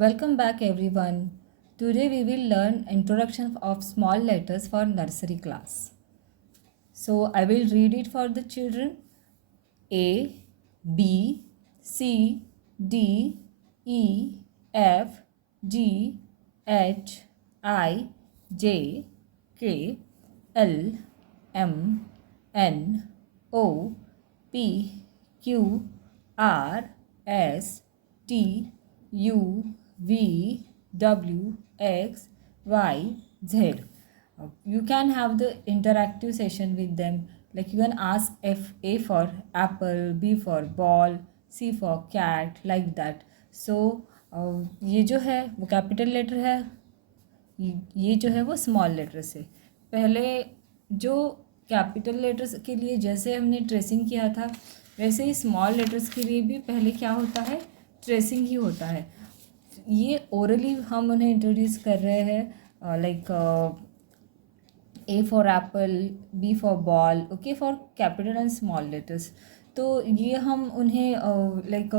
Welcome back everyone. Today we will learn introduction of small letters for nursery class. So I will read it for the children. A B C D E F G H I J K L M N O P Q R S T U V W X Y Z. You can have the interactive session with them, like you can ask F A for apple, B for ball, C for cat, like that. So ये जो है वो capital letter है, ये जो है वो small letter से। पहले जो कैपिटल लेटर्स के लिए जैसे हमने ट्रेसिंग किया था, वैसे ही स्मॉल लेटर्स के लिए भी पहले क्या होता है, ट्रेसिंग ही होता है। ये ओरली हम उन्हें इंट्रोड्यूस कर रहे हैं, like A for apple, B for ball, okay, for capital and small letters. तो ये हम उन्हें लाइक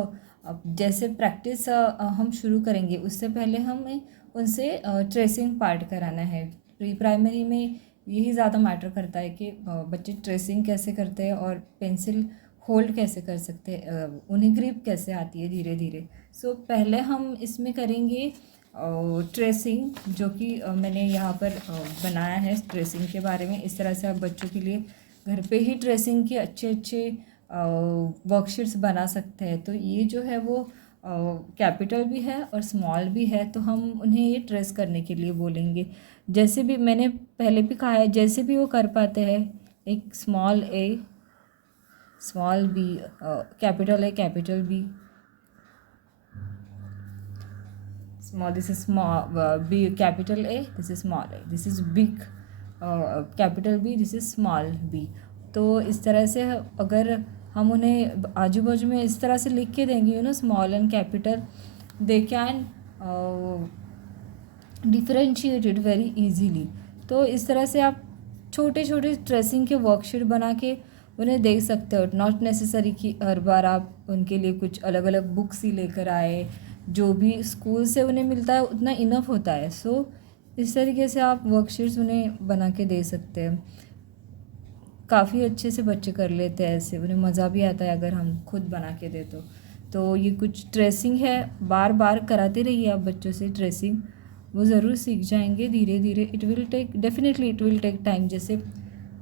जैसे प्रैक्टिस हम शुरू करेंगे, उससे पहले हमें उनसे ट्रेसिंग पार्ट कराना है। प्री प्राइमरी में यही ज़्यादा मैटर करता है कि बच्चे ट्रेसिंग कैसे करते हैं और पेंसिल होल्ड कैसे कर सकते हैं, उन्हें ग्रिप कैसे आती है धीरे धीरे। सो पहले हम इसमें करेंगे ट्रेसिंग, जो कि मैंने यहाँ पर बनाया है ट्रेसिंग के बारे में। इस तरह से आप बच्चों के लिए घर पे ही ट्रेसिंग के अच्छे अच्छे वर्कशीट्स बना सकते हैं। तो ये जो है वो कैपिटल भी है और स्मॉल भी है, तो हम उन्हें ये ट्रेस करने के लिए बोलेंगे। जैसे भी मैंने पहले भी कहा है, जैसे भी वो कर पाते हैं, एक small A, small B, capital A, capital B, small, this is small, B, capital A, this is small a, this is big, capital B, this is small b। तो इस तरह से अगर हम उन्हें आजू बाजू में इस तरह से लिख के देंगे, small and capital, they can differentiate it very easily. तो इस तरह से आप छोटे छोटे ट्रेसिंग के वर्कशीट बना के उन्हें देख सकते हो। नॉट नेसेसरी कि हर बार आप उनके लिए कुछ अलग अलग बुक्स ही लेकर आए, जो भी स्कूल से उन्हें मिलता है उतना इनफ होता है। सो इस तरीके से आप वर्कशीट्स उन्हें बना के दे सकते हैं। काफ़ी अच्छे से बच्चे कर लेते हैं ऐसे, उन्हें मज़ा भी आता है अगर हम खुद बना के दे तो ये कुछ ट्रेसिंग है, बार बार कराते रहिए आप बच्चों से ट्रेसिंग, वो ज़रूर सीख जाएंगे धीरे धीरे। It will take, definitely it will take time. जैसे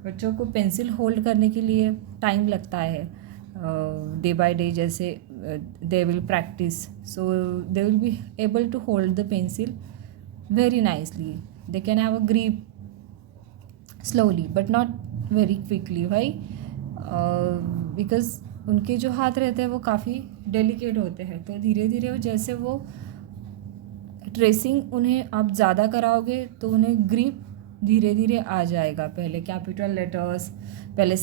बच्चों को पेंसिल होल्ड करने के लिए टाइम लगता है, डे बाय डे, जैसे they will practice, so they will be able to hold the pencil very nicely. They can have a grip slowly but not very quickly. Why? Because उनके जो हाथ रहते हैं वो काफ़ी डेलिकेट होते हैं, तो धीरे धीरे जैसे वो ट्रेसिंग उन्हें आप ज़्यादा कराओगे तो उन्हें ग्रिप धीरे धीरे आ जाएगा। पहले कैपिटल लेटर्स, पहले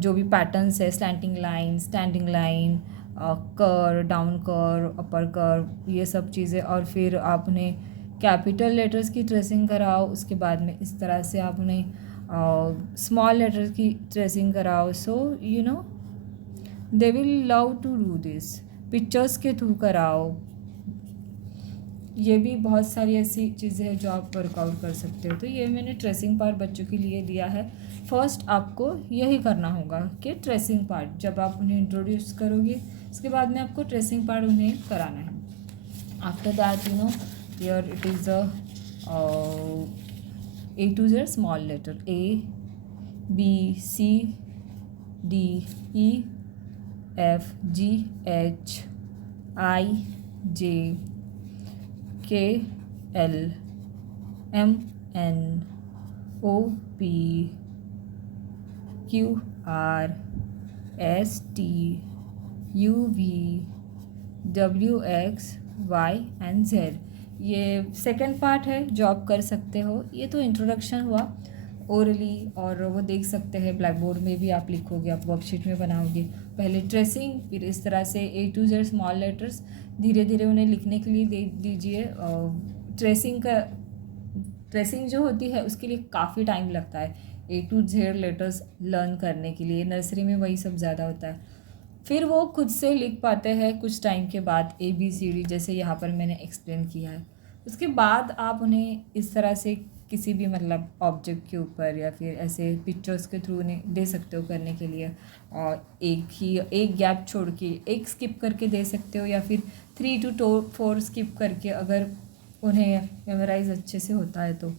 जो भी पैटर्न्स है, स्लैंटिंग लाइन, स्टैंडिंग लाइन, कर, डाउन कर, अपर कर, ये सब चीज़ें, और फिर आप उन्हें कैपिटल लेटर्स की ट्रेसिंग कराओ। उसके बाद में इस तरह से आप उन्हें स्मॉल लेटर्स की ट्रेसिंग कराओ। So they will love to do this. Pictures के थ्रू कराओ। ये भी बहुत सारी ऐसी चीज़ें हैं जो आप वर्कआउट कर सकते हो। तो ये मैंने ट्रेसिंग पार्ट बच्चों के लिए दिया है। फर्स्ट आपको यही करना होगा कि ट्रेसिंग पार्ट जब आप उन्हें इंट्रोड्यूस करोगे, उसके बाद में आपको ट्रेसिंग पार्ट उन्हें कराना है। After that here it is A to Z small letter, A B C D E F G H I J K L M N O P Q R S T U V W X Y and Z। ये second part है जो आप कर सकते हो। ये तो introduction हुआ ओरली, और वो देख सकते हैं ब्लैक बोर्ड में भी आप लिखोगे, आप वर्कशीट में बनाओगे। पहले ट्रेसिंग, फिर इस तरह से A to Z small letters धीरे धीरे उन्हें लिखने के लिए दे दीजिए। ट्रेसिंग जो होती है उसके लिए काफ़ी टाइम लगता है A to Z letters learn करने के लिए। नर्सरी में वही सब ज़्यादा होता है। फिर वो खुद से लिख पाते हैं कुछ टाइम के बाद ABCD, जैसे यहाँ पर मैंने एक्सप्लेन किया है। उसके बाद आप उन्हें इस तरह से किसी भी मतलब ऑब्जेक्ट के ऊपर या फिर ऐसे पिक्चर्स के थ्रू उन्हें दे सकते हो करने के लिए, और एक गैप छोड़ के एक स्किप करके दे सकते हो, या फिर 3 to 4 स्किप करके अगर उन्हें मेमोराइज अच्छे से होता है तो।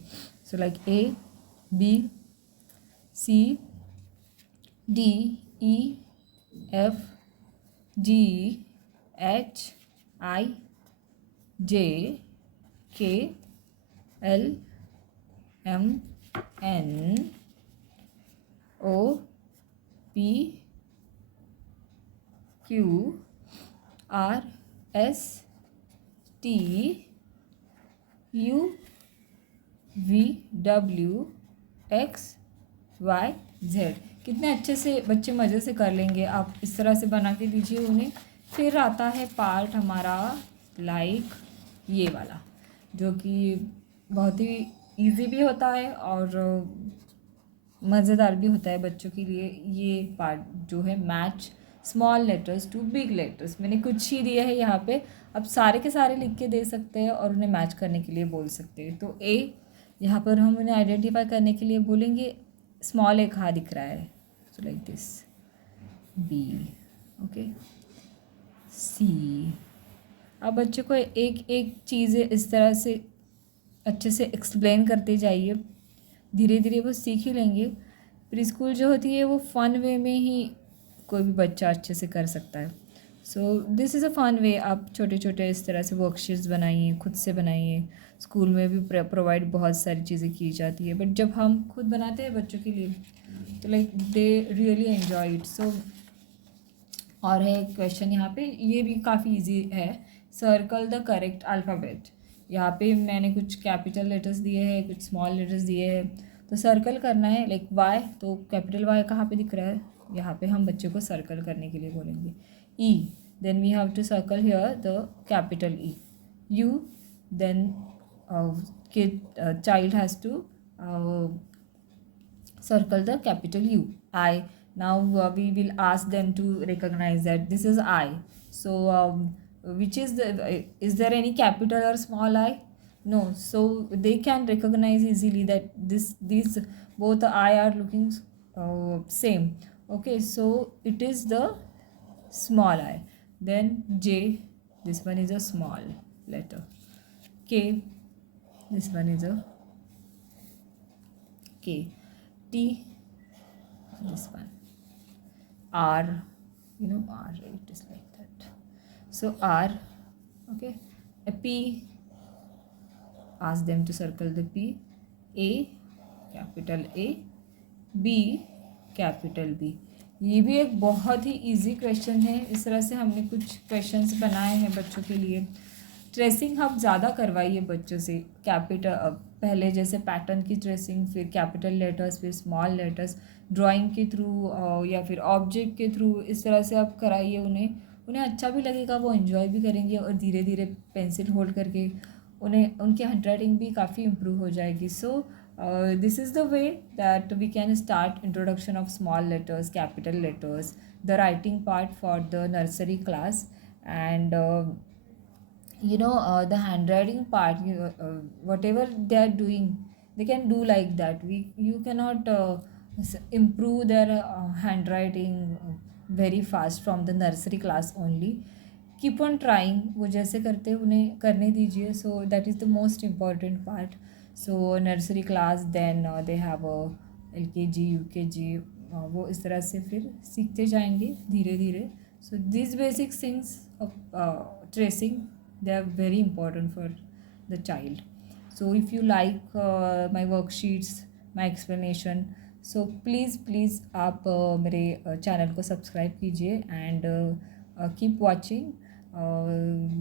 So like ABCDEFGHIJKLMNOPQRSTUVWXYZ। कितने अच्छे से बच्चे मज़े से कर लेंगे, आप इस तरह से बना के दीजिए उन्हें। फिर आता है पार्ट हमारा लाइक ये वाला, जो कि बहुत ही इजी भी होता है और मज़ेदार भी होता है बच्चों के लिए। ये पार्ट जो है match small letters to big letters, मैंने कुछ ही दिया है यहाँ पे, अब सारे के सारे लिख के दे सकते हैं और उन्हें मैच करने के लिए बोल सकते हैं। तो यहाँ पर हम उन्हें आइडेंटिफाई करने के लिए बोलेंगे स्मॉल एक हाँ दिख रहा है, so like this B, okay C। अब बच्चे को एक एक चीज़ें इस तरह से अच्छे से एक्सप्लेन करते जाइए, धीरे धीरे वो सीख ही लेंगे। प्री स्कूल जो होती है वो फ़न वे में ही कोई भी बच्चा अच्छे से कर सकता है। सो दिस इज़ अ फ़न वे। आप छोटे छोटे इस तरह से वर्कशीट्स बनाइए, खुद से बनाइए। स्कूल में भी प्रोवाइड बहुत सारी चीज़ें की जाती है, बट जब हम खुद बनाते हैं बच्चों के लिए तो like they really enjoy it. So और है क्वेश्चन यहाँ पे, ये भी काफ़ी इजी है। Circle the correct alphabet. यहाँ पे मैंने कुछ कैपिटल लेटर्स दिए हैं, कुछ स्मॉल लेटर्स दिए हैं, तो सर्कल करना है। लाइक वाई, तो कैपिटल वाई कहाँ पे दिख रहा है, यहाँ पे हम बच्चे को सर्कल करने के लिए बोलेंगे। E, then we have to circle here the capital E. U, then child has to circle the capital U. I, now we will ask them to recognize that this is I. So which is is there any capital or small I? No, so they can recognize easily that these both I are looking same. Okay, so it is the small I. Then J, this one is a small letter. K, this one is a K. T, this one. R, R, it is like that. So R, okay. A P, ask them to circle the P. A, capital A. B, capital B. ये भी एक बहुत ही easy question है। इस तरह से हमने कुछ क्वेश्चंस बनाए हैं बच्चों के लिए। ट्रेसिंग आप ज़्यादा करवाइए बच्चों से। कैपिटल पहले जैसे पैटर्न की ट्रेसिंग, फिर कैपिटल लेटर्स, फिर स्मॉल लेटर्स, ड्राइंग के थ्रू या फिर ऑब्जेक्ट के थ्रू, इस तरह से आप कराइए उन्हें अच्छा भी लगेगा, वो एंजॉय भी करेंगे और धीरे धीरे पेंसिल होल्ड करके उनकी हैंड राइटिंग भी काफ़ी इम्प्रूव हो जाएगी। सो this is the way that we can start introduction of small letters, capital letters, the writing part for the nursery class, and the handwriting part, whatever they are doing, they can do like that. You cannot improve their handwriting very fast from the nursery class only. Keep on trying, वो जैसे करते हैं उन्हें करने दीजिए. So that is the most important part. So nursery class, then they have LKG, UKG, वो इस तरह से फिर सीखते जाएंगे धीरे धीरे. So these basic things of tracing, they are very important for the child. So if you like my worksheets, my explanation, so please आप मेरे चैनल को सब्सक्राइब कीजिए and keep watching.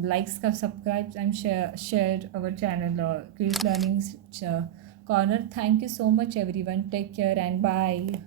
Like, subscribe and share our channel, Kids Learning Corner. Thank you so much everyone. Take care and bye.